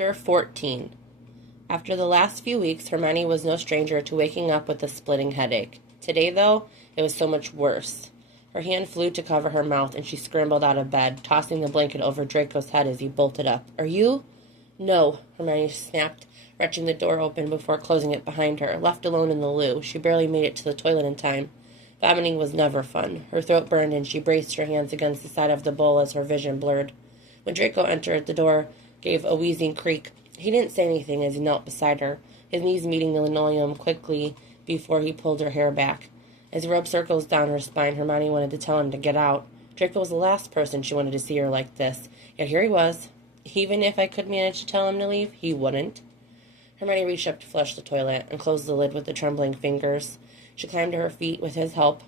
Chapter 14. After the last few weeks, Hermione was no stranger to waking up with a splitting headache. Today, though, it was so much worse. Her hand flew to cover her mouth, and she scrambled out of bed, tossing the blanket over Draco's head as he bolted up. "Are you?" "No," Hermione snapped, wrenching the door open before closing it behind her. Left alone in the loo, she barely made it to the toilet in time. Vomiting was never fun. Her throat burned, and she braced her hands against the side of the bowl as her vision blurred. When Draco entered, the door gave a wheezing creak. He didn't say anything as he knelt beside her, his knees meeting the linoleum quickly before he pulled her hair back. As he rubbed circles down her spine, Hermione wanted to tell him to get out. Draco was the last person she wanted to see her like this. Yet here he was. Even if I could manage to tell him to leave, he wouldn't. Hermione reached up to flush the toilet and closed the lid with the trembling fingers. She climbed to her feet with his help,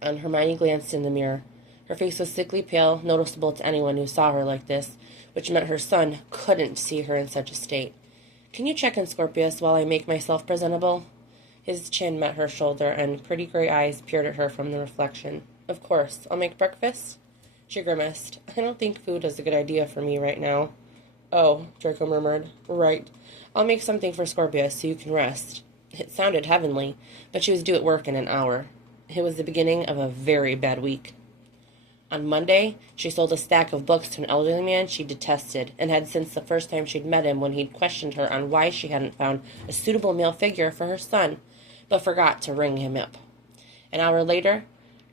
and Hermione glanced in the mirror. Her face was sickly pale, noticeable to anyone who saw her like this, which meant her son couldn't see her in such a state. "Can you check on Scorpius while I make myself presentable?" His chin met her shoulder, and pretty gray eyes peered at her from the reflection. "Of course. I'll make breakfast." She grimaced. "I don't think food is a good idea for me right now." "Oh," Draco murmured. "Right. I'll make something for Scorpius so you can rest." It sounded heavenly, but she was due at work in an hour. It was the beginning of a very bad week. On Monday, she sold a stack of books to an elderly man she detested, and had since the first time she'd met him when he'd questioned her on why she hadn't found a suitable male figure for her son, but forgot to ring him up. An hour later,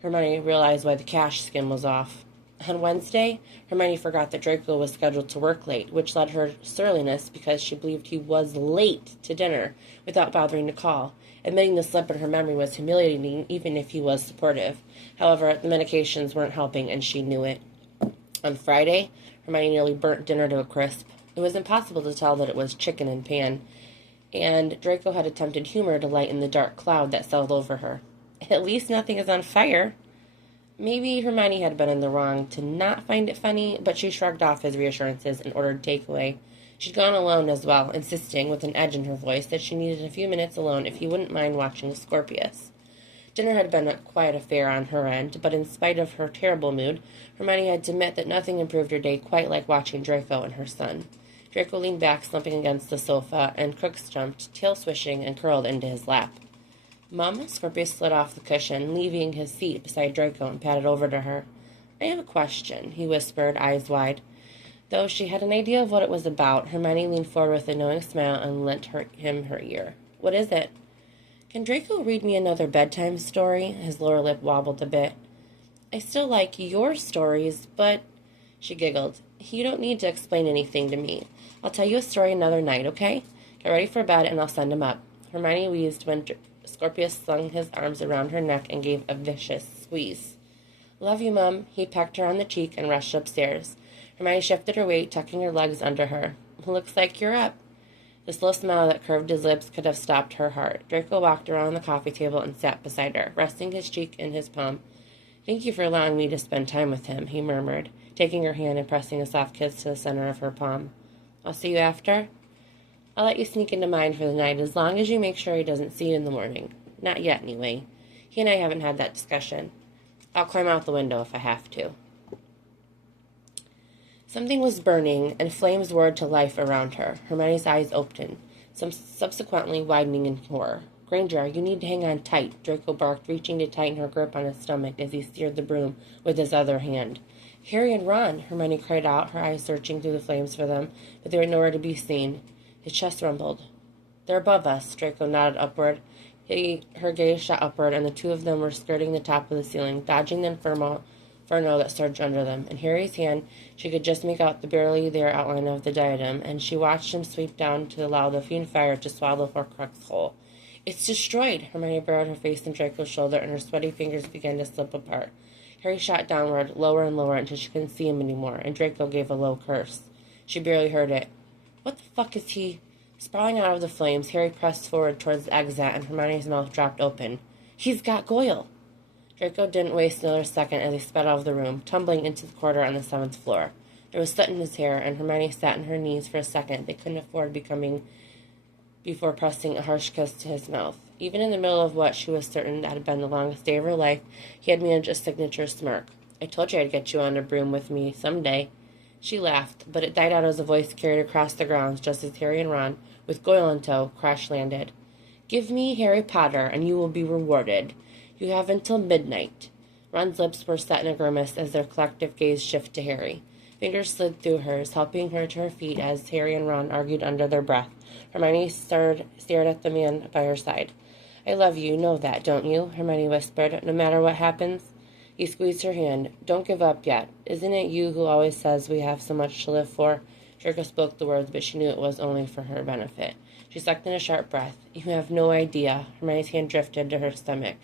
Hermione realized why the cash skim was off. On Wednesday, Hermione forgot that Draco was scheduled to work late, which led her surliness because she believed he was late to dinner without bothering to call. Admitting the slip in her memory was humiliating, even if he was supportive. However, the medications weren't helping, and she knew it. On Friday, Hermione nearly burnt dinner to a crisp. It was impossible to tell that it was chicken and pan, and Draco had attempted humor to lighten the dark cloud that settled over her. "At least nothing is on fire." Maybe Hermione had been in the wrong to not find it funny, but she shrugged off his reassurances and ordered takeaway. She'd gone alone as well, insisting, with an edge in her voice, that she needed a few minutes alone if he wouldn't mind watching Scorpius. Dinner had been a quiet affair on her end, but in spite of her terrible mood, Hermione had to admit that nothing improved her day quite like watching Draco and her son. Draco leaned back, slumping against the sofa, and Crooks jumped, tail swishing, and curled into his lap. "Mum," Scorpius slid off the cushion, leaving his seat beside Draco, and padded over to her. "I have a question," he whispered, eyes wide. Though she had an idea of what it was about, Hermione leaned forward with a knowing smile and lent him her ear. "What is it?" "Can Draco read me another bedtime story?" His lower lip wobbled a bit. "I still like your stories, but—" She giggled. "You don't need to explain anything to me. I'll tell you a story another night, okay? Get ready for bed, and I'll send him up." Hermione wheezed when Scorpius slung his arms around her neck and gave a vicious squeeze. "Love you, Mum." He pecked her on the cheek and rushed upstairs. Hermione shifted her weight, tucking her legs under her. "Looks like you're up." The slow smile that curved his lips could have stopped her heart. Draco walked around the coffee table and sat beside her, resting his cheek in his palm. "Thank you for allowing me to spend time with him," he murmured, taking her hand and pressing a soft kiss to the center of her palm. "I'll see you after?" "I'll let you sneak into mine for the night, as long as you make sure he doesn't see you in the morning. Not yet, anyway. He and I haven't had that discussion. I'll climb out the window if I have to." Something was burning, and flames whirred to life around her. Hermione's eyes opened, subsequently widening in horror. "Granger, you need to hang on tight," Draco barked, reaching to tighten her grip on his stomach as he steered the broom with his other hand. "Harry and Ron," Hermione cried out, her eyes searching through the flames for them, but they were nowhere to be seen. His chest rumbled. "They're above us," Draco nodded upward. Her gaze shot upward, and the two of them were skirting the top of the ceiling, dodging the inferno that surged under them. In Harry's hand, she could just make out the barely there outline of the diadem, and she watched him sweep down to allow the fiend fire to swallow Horcrux whole. "It's destroyed!" Hermione burrowed her face in Draco's shoulder, and her sweaty fingers began to slip apart. Harry shot downward, lower and lower, until she couldn't see him anymore, and Draco gave a low curse. She barely heard it. "What the fuck is he—" Sprawling out of the flames, Harry pressed forward towards the exit, and Hermione's mouth dropped open. "He's got Goyle!" Draco didn't waste another second as he sped out of the room, tumbling into the corridor on the 7th floor. There was soot in his hair, and Hermione sat on her knees for a second they couldn't afford before pressing a harsh kiss to his mouth. Even in the middle of what she was certain that had been the longest day of her life, he had managed a signature smirk. "I told you I'd get you on a broom with me some day." She laughed, but it died out as a voice carried across the grounds just as Harry and Ron, with Goyle in tow, crash-landed. "Give me Harry Potter, and you will be rewarded. You have until midnight." Ron's lips were set in a grimace as their collective gaze shifted to Harry. Fingers slid through hers, helping her to her feet as Harry and Ron argued under their breath. Hermione stared at the man by her side. "I love you, you know that, don't you?" Hermione whispered. "No matter what happens?" He squeezed her hand. "Don't give up yet. Isn't it you who always says we have so much to live for?" Draco spoke the words, but she knew it was only for her benefit. She sucked in a sharp breath. "You have no idea." Hermione's hand drifted to her stomach.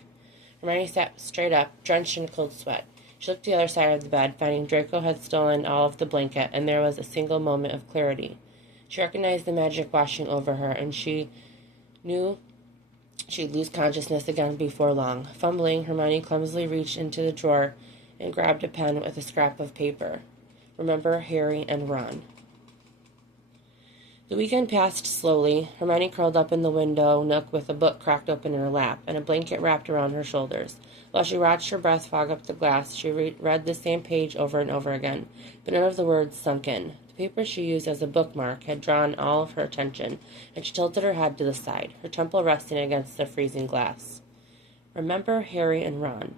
Hermione sat straight up, drenched in cold sweat. She looked to the other side of the bed, finding Draco had stolen all of the blanket, and there was a single moment of clarity. She recognized the magic washing over her, and she knew she'd lose consciousness again before long. Fumbling, Hermione clumsily reached into the drawer and grabbed a pen with a scrap of paper. "Remember Harry and Ron." The weekend passed slowly. Hermione curled up in the window nook with a book cracked open in her lap and a blanket wrapped around her shoulders. While she watched her breath fog up the glass, she read the same page over and over again, but none of the words sunk in. The paper she used as a bookmark had drawn all of her attention, and she tilted her head to the side, her temple resting against the freezing glass. "Remember Harry and Ron."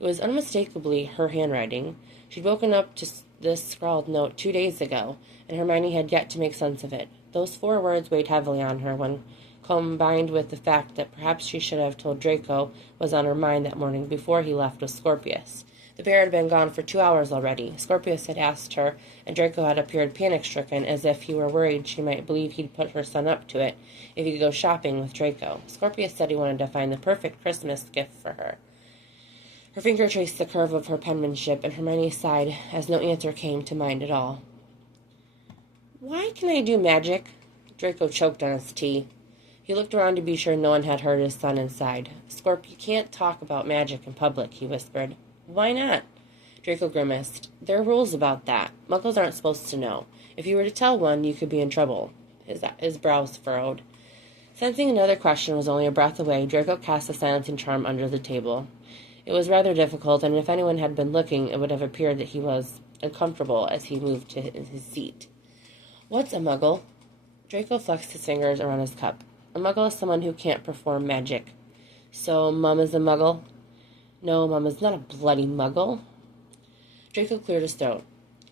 It was unmistakably her handwriting. She'd woken up to this scrawled note 2 days ago, and Hermione had yet to make sense of it. Those 4 words weighed heavily on her when combined with the fact that perhaps she should have told Draco was on her mind that morning before he left with Scorpius. The bear had been gone for 2 hours already. Scorpius had asked her, and Draco had appeared panic-stricken, as if he were worried she might believe he'd put her son up to it if he could go shopping with Draco. Scorpius said he wanted to find the perfect Christmas gift for her. Her finger traced the curve of her penmanship, and Hermione sighed as no answer came to mind at all. "Why can I do magic?" Draco choked on his tea. He looked around to be sure no one had heard his son inside. "Scorp, you can't talk about magic in public," he whispered. "Why not?" Draco grimaced. "There are rules about that. Muggles aren't supposed to know. If you were to tell one, you could be in trouble." His brows furrowed. Sensing another question was only a breath away, Draco cast a silencing charm under the table. It was rather difficult, and if anyone had been looking, it would have appeared that he was uncomfortable as he moved to his seat. "What's a Muggle?" Draco flexed his fingers around his cup. "A Muggle is someone who can't perform magic." "So Mum is a Muggle?" "No, Mum is not a bloody Muggle." Draco cleared his throat.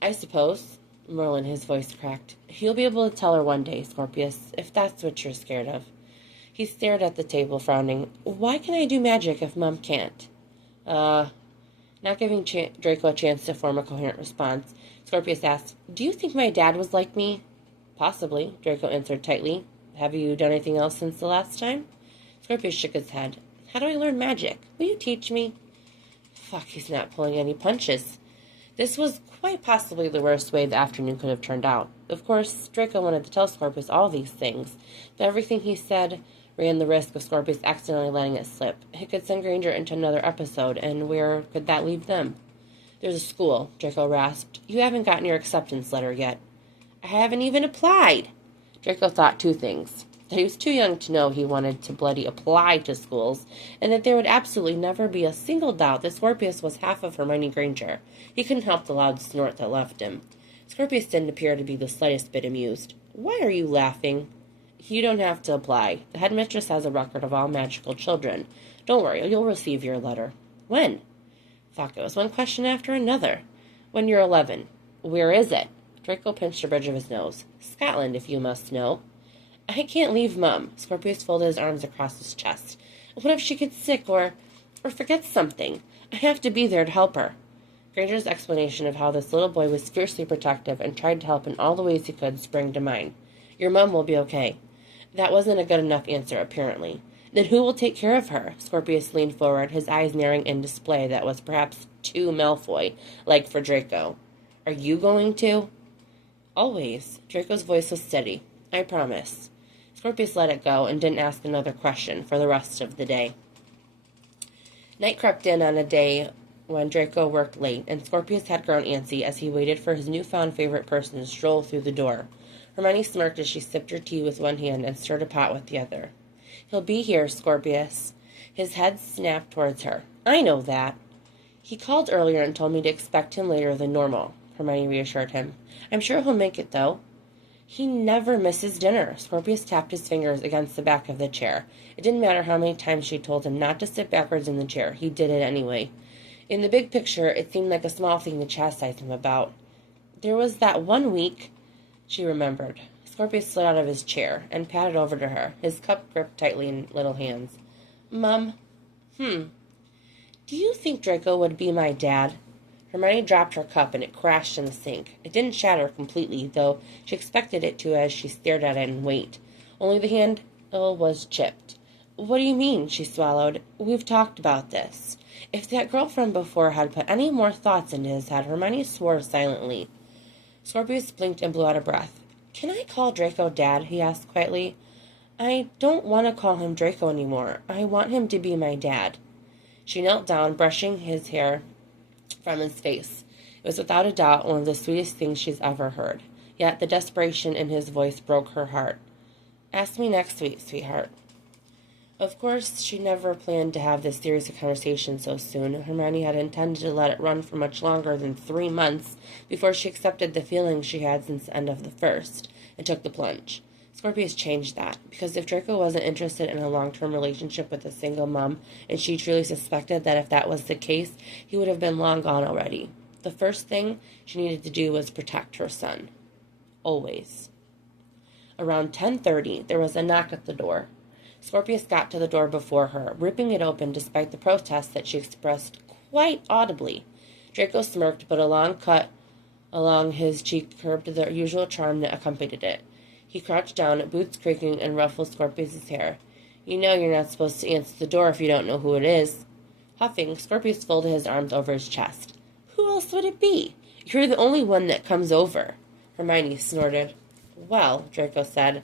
"I suppose," Merlin, his voice cracked, "you'll be able to tell her one day, Scorpius, if that's what you're scared of." He stared at the table, frowning. "Why can I do magic if Mum can't?" Not giving Draco a chance to form a coherent response, Scorpius asked, "Do you think my dad was like me?" "Possibly," Draco answered tightly. "Have you done anything else since the last time?" Scorpius shook his head. "How do I learn magic? Will you teach me?" Fuck, he's not pulling any punches. This was quite possibly the worst way the afternoon could have turned out. Of course, Draco wanted to tell Scorpius all these things, but everything he said ran the risk of Scorpius accidentally letting it slip. It could send Granger into another episode, and where could that leave them? "There's a school," Draco rasped. "You haven't gotten your acceptance letter yet." "I haven't even applied." Draco thought 2 things. That he was too young to know he wanted to bloody apply to schools, and that there would absolutely never be a single doubt that Scorpius was half of Hermione Granger. He couldn't help the loud snort that left him. Scorpius didn't appear to be the slightest bit amused. "Why are you laughing?" "You don't have to apply. The headmistress has a record of all magical children. Don't worry, you'll receive your letter." "When?" Fuck, it was one question after another. "When you're 11. "Where is it?" Draco pinched the bridge of his nose. "Scotland, if you must know." "I can't leave Mum." Scorpius folded his arms across his chest. "What if she gets sick or forgets something? I have to be there to help her." Granger's explanation of how this little boy was fiercely protective and tried to help in all the ways he could sprang to mind. "Your Mum will be okay." That wasn't a good enough answer, apparently. "Then who will take care of her?" Scorpius leaned forward, his eyes narrowing in display that was perhaps too Malfoy-like for Draco. "Are you going to?" "Always." Draco's voice was steady. "I promise." Scorpius let it go and didn't ask another question for the rest of the day. Night crept in on a day when Draco worked late, and Scorpius had grown antsy as he waited for his newfound favorite person to stroll through the door. Hermione smirked as she sipped her tea with one hand and stirred a pot with the other. "He'll be here, Scorpius." His head snapped towards her. "I know that." "He called earlier and told me to expect him later than normal." Hermione reassured him. I'm sure he'll make it, though. He never misses dinner. Scorpius tapped his fingers against the back of the chair. It didn't matter how many times she told him not to sit backwards in the chair. He did it anyway. In the big picture, it seemed like a small thing to chastise him about. There was that one week, she remembered. Scorpius slid out of his chair and padded over to her, his cup gripped tightly in little hands. Mum, do you think Draco would be my dad? Hermione dropped her cup and it crashed in the sink. It didn't shatter completely, though she expected it to as she stared at it in wait. Only the handle was chipped. What do you mean? She swallowed. We've talked about this. If that girlfriend before had put any more thoughts into his head, Hermione swore silently. Scorpius blinked and blew out a breath. Can I call Draco Dad? He asked quietly. I don't want to call him Draco anymore. I want him to be my dad. She knelt down, brushing his hair from his face. It was without a doubt one of the sweetest things she's ever heard. Yet the desperation in his voice broke her heart. Ask me next week, sweetheart. Of course, she never planned to have this series of conversations so soon. Hermione had intended to let it run for much longer than 3 months before she accepted the feelings she had since the end of the first and took the plunge. Scorpius changed that, because if Draco wasn't interested in a long-term relationship with a single mom, and she truly suspected that if that was the case, he would have been long gone already. The first thing she needed to do was protect her son. Always. Around 10:30, there was a knock at the door. Scorpius got to the door before her, ripping it open despite the protest that she expressed quite audibly. Draco smirked, but a long cut along his cheek curbed the usual charm that accompanied it. He crouched down, boots creaking, and ruffled Scorpius's hair. You know you're not supposed to answer the door if you don't know who it is. Huffing, Scorpius folded his arms over his chest. Who else would it be? You're the only one that comes over. Hermione snorted. Well, Draco said,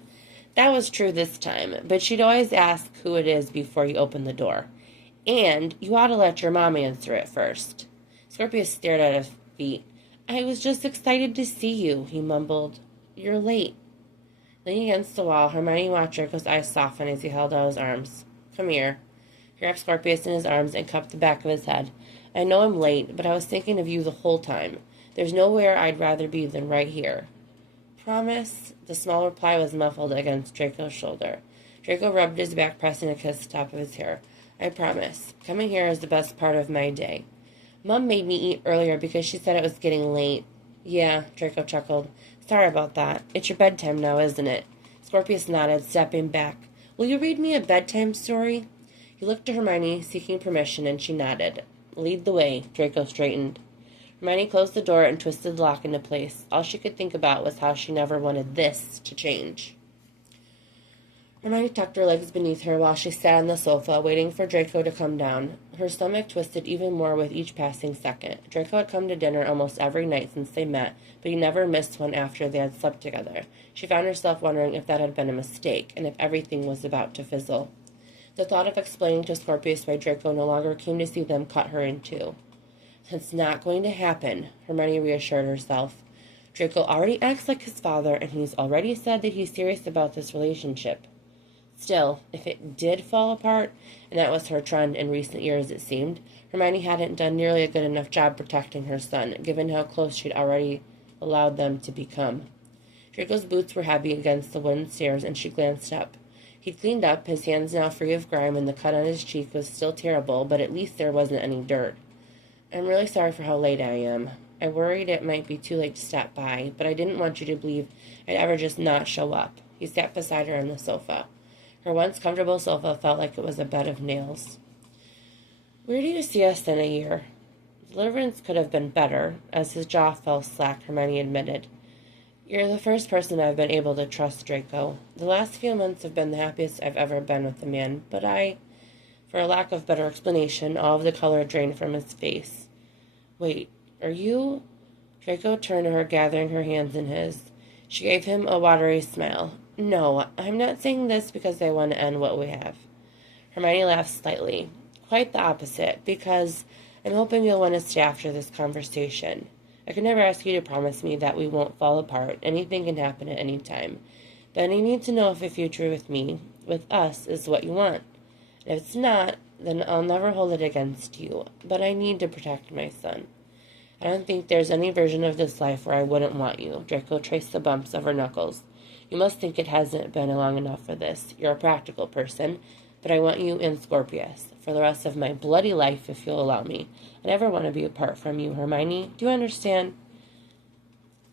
that was true this time, but she'd always ask who it is before you open the door. And you ought to let your mom answer it first. Scorpius stared at his feet. I was just excited to see you, he mumbled. You're late. Leaning against the wall, Hermione watched Draco's eyes soften as he held out his arms. Come here. He wrapped Scorpius in his arms and cupped the back of his head. I know I'm late, but I was thinking of you the whole time. There's nowhere I'd rather be than right here. Promise? The small reply was muffled against Draco's shoulder. Draco rubbed his back, pressing a kiss to the top of his hair. I promise. Coming here is the best part of my day. Mum made me eat earlier because she said it was getting late. Yeah, Draco chuckled. Sorry about that. It's your bedtime now, isn't it? Scorpius nodded, stepping back. Will you read me a bedtime story? He looked to Hermione, seeking permission, and she nodded. Lead the way. Draco straightened. Hermione closed the door and twisted the lock into place. All she could think about was how she never wanted this to change. Hermione tucked her legs beneath her while she sat on the sofa, waiting for Draco to come down. Her stomach twisted even more with each passing second. Draco had come to dinner almost every night since they met, but he never missed one after they had slept together. She found herself wondering if that had been a mistake, and if everything was about to fizzle. The thought of explaining to Scorpius why Draco no longer came to see them cut her in two. It's not going to happen, Hermione reassured herself. Draco already acts like his father, and he's already said that he's serious about this relationship. Still, if it did fall apart, and that was her trend in recent years it seemed, Hermione hadn't done nearly a good enough job protecting her son, given how close she'd already allowed them to become. Draco's boots were heavy against the wooden stairs, and she glanced up. He'd cleaned up, his hands now free of grime, and the cut on his cheek was still terrible, but at least there wasn't any dirt. I'm really sorry for how late I am. I worried it might be too late to stop by, but I didn't want you to believe I'd ever just not show up. He sat beside her on the sofa. Her once comfortable sofa felt like it was a bed of nails. Where do you see us in a year? Deliverance could have been better. As his jaw fell slack, Hermione admitted. You're the first person I've been able to trust, Draco. The last few months have been the happiest I've ever been with a man, but for a lack of better explanation, all of the color drained from his face. Wait, are you? Draco turned to her, gathering her hands in his. She gave him a watery smile. No, I'm not saying this because I want to end what we have. Hermione laughed slightly. Quite the opposite, because I'm hoping you'll want to stay after this conversation. I could never ask you to promise me that we won't fall apart. Anything can happen at any time. But I need to know if a future with me, with us, is what you want. If it's not, then I'll never hold it against you. But I need to protect my son. I don't think there's any version of this life where I wouldn't want you. Draco traced the bumps of her knuckles. You must think it hasn't been long enough for this. You're a practical person, but I want you in Scorpius for the rest of my bloody life, if you'll allow me. I never want to be apart from you, Hermione. Do you understand?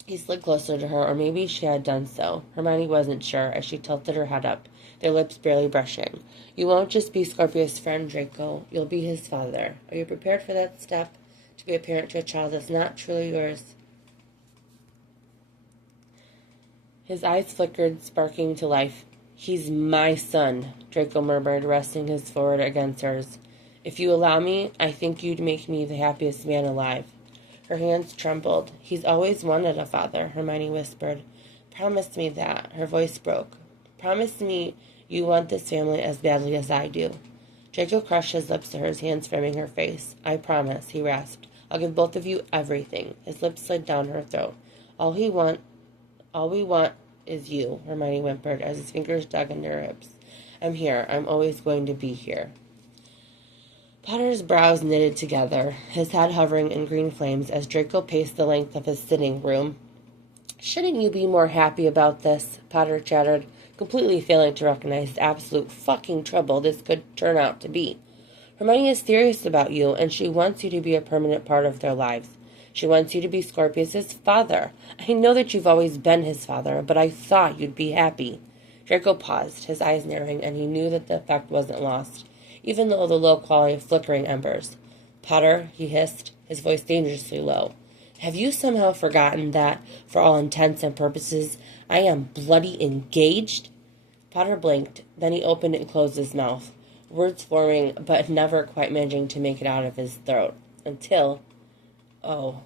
He slid closer to her, or maybe she had done so. Hermione wasn't sure as she tilted her head up, their lips barely brushing. You won't just be Scorpius' friend, Draco. You'll be his father. Are you prepared for that step? To be a parent to a child that's not truly yours? His eyes flickered, sparking to life. He's my son, Draco murmured, resting his forehead against hers. If you allow me, I think you'd make me the happiest man alive. Her hands trembled. He's always wanted a father, Hermione whispered. Promise me that. Her voice broke. Promise me you want this family as badly as I do. Draco crushed his lips to hers, hands framing her face. I promise, he rasped. I'll give both of you everything. His lips slid down her throat. All we want is you, Hermione whimpered as his fingers dug into her hips. I'm here. I'm always going to be here. Potter's brows knitted together, his head hovering in green flames as Draco paced the length of his sitting room. Shouldn't you be more happy about this? Potter chattered, completely failing to recognize the absolute fucking trouble this could turn out to be. Hermione is serious about you, and she wants you to be a permanent part of their lives. She wants you to be Scorpius' father. I know that you've always been his father, but I thought you'd be happy. Draco paused, his eyes narrowing, and he knew that the effect wasn't lost, even though the low quality of flickering embers. Potter, he hissed, his voice dangerously low. Have you somehow forgotten that, for all intents and purposes, I am bloody engaged? Potter blinked, then he opened and closed his mouth, words forming but never quite managing to make it out of his throat, until... Oh.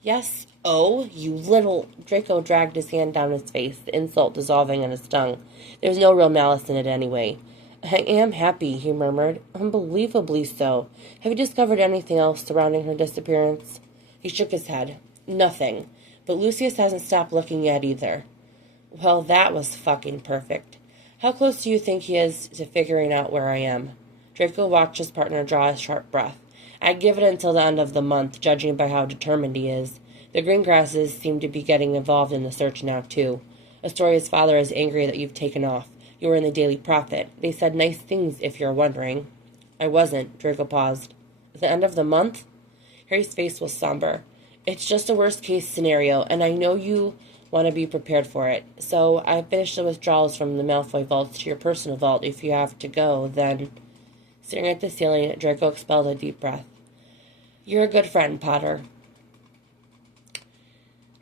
Yes, oh, you little... Draco dragged his hand down his face, the insult dissolving in his tongue. There was no real malice in it anyway. I am happy, he murmured. Unbelievably so. Have you discovered anything else surrounding her disappearance? He shook his head. Nothing. But Lucius hasn't stopped looking yet either. Well, that was fucking perfect. How close do you think he is to figuring out where I am? Draco watched his partner draw a sharp breath. I'd give it until the end of the month, judging by how determined he is. The Greengrasses seem to be getting involved in the search now, too. Astoria's father is angry that you've taken off. You were in the Daily Prophet. They said nice things, if you're wondering. I wasn't. Draco paused. The end of the month? Harry's face was somber. It's just a worst-case scenario, and I know you want to be prepared for it. So I finished the withdrawals from the Malfoy vaults to your personal vault. If you have to go, then... Staring at the ceiling, Draco expelled a deep breath. You're a good friend, Potter.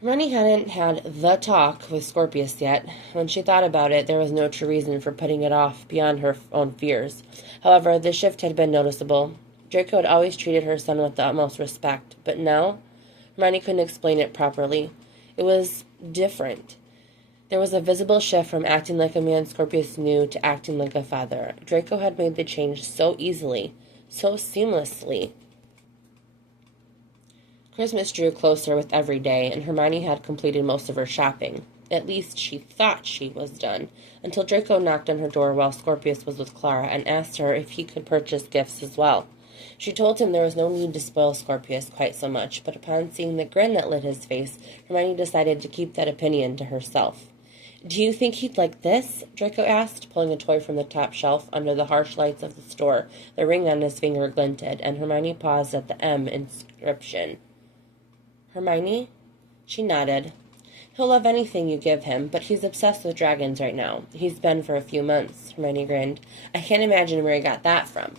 Hermione hadn't had the talk with Scorpius yet. When she thought about it, there was no true reason for putting it off beyond her own fears. However, the shift had been noticeable. Draco had always treated her son with the utmost respect, but now Hermione couldn't explain it properly. It was different. There was a visible shift from acting like a man Scorpius knew to acting like a father. Draco had made the change so easily, so seamlessly. Christmas drew closer with every day, and Hermione had completed most of her shopping. At least she thought she was done, until Draco knocked on her door while Scorpius was with Clara and asked her if he could purchase gifts as well. She told him there was no need to spoil Scorpius quite so much, but upon seeing the grin that lit his face, Hermione decided to keep that opinion to herself. Do you think he'd like this? Draco asked, pulling a toy from the top shelf under the harsh lights of the store. The ring on his finger glinted, and Hermione paused at the M inscription. Hermione? She nodded. He'll love anything you give him, but he's obsessed with dragons right now. He's been for a few months, Hermione grinned. I can't imagine where he got that from.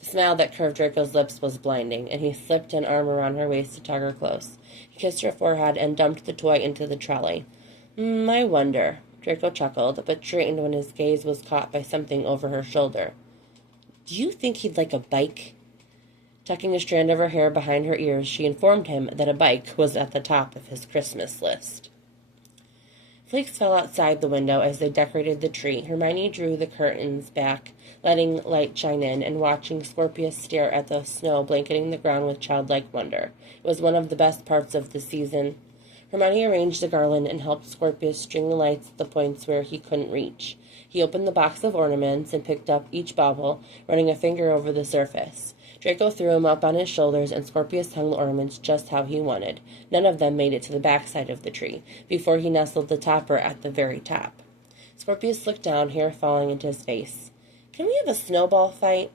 The smile that curved Draco's lips was blinding, and he slipped an arm around her waist to tug her close. He kissed her forehead and dumped the toy into the trolley. I wonder. Draco chuckled, but straightened when his gaze was caught by something over her shoulder. Do you think he'd like a bike? Tucking a strand of her hair behind her ears, she informed him that a bike was at the top of his Christmas list. Flakes fell outside the window as they decorated the tree. Hermione drew the curtains back, letting light shine in, and watching Scorpius stare at the snow blanketing the ground with childlike wonder. It was one of the best parts of the season. Hermione arranged the garland and helped Scorpius string the lights at the points where he couldn't reach. He opened the box of ornaments and picked up each bauble, running a finger over the surface. Draco threw him up on his shoulders, and Scorpius hung the ornaments just how he wanted. None of them made it to the backside of the tree, before he nestled the topper at the very top. Scorpius looked down, hair falling into his face. "Can we have a snowball fight?"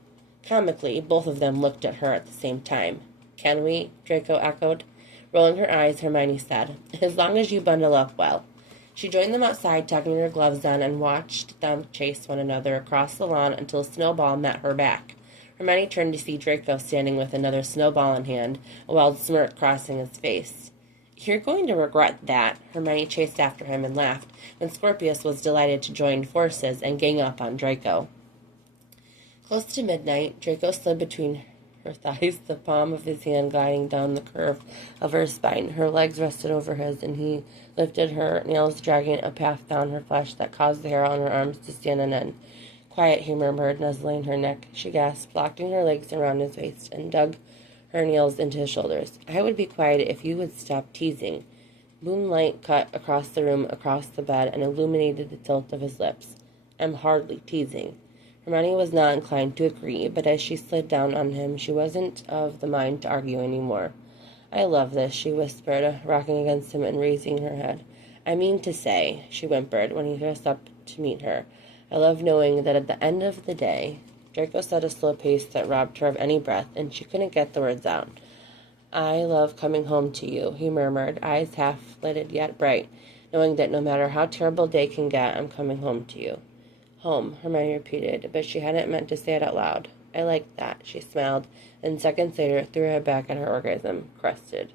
Comically, both of them looked at her at the same time. "Can we?" Draco echoed. Rolling her eyes, Hermione said, "As long as you bundle up well." She joined them outside, tucking her gloves on, and watched them chase one another across the lawn until a snowball met her back. Hermione turned to see Draco standing with another snowball in hand, a wild smirk crossing his face. "You're going to regret that." Hermione chased after him and laughed, when Scorpius was delighted to join forces and gang up on Draco. Close to midnight, Draco slid between her thighs, the palm of his hand gliding down the curve of her spine. Her legs rested over his, and he lifted her, nails dragging a path down her flesh that caused the hair on her arms to stand on end. "Quiet," he murmured, nuzzling her neck. She gasped, locking her legs around his waist, and dug her nails into his shoulders. "I would be quiet if you would stop teasing." Moonlight cut across the room, across the bed, and illuminated the tilt of his lips. "I'm hardly teasing." Hermione was not inclined to agree, but as she slid down on him, she wasn't of the mind to argue any more. "I love this," she whispered, rocking against him and raising her head. "I mean to say," she whimpered when he thrust up to meet her, "I love knowing that at the end of the day—" Draco set a slow pace that robbed her of any breath, and she couldn't get the words out. "I love coming home to you," he murmured, eyes half-lidded yet bright, "knowing that no matter how terrible day can get, I'm coming home to you." "Home," Hermione repeated, but she hadn't meant to say it out loud. "I like that," she smiled, and seconds later threw her back at her orgasm, crusted.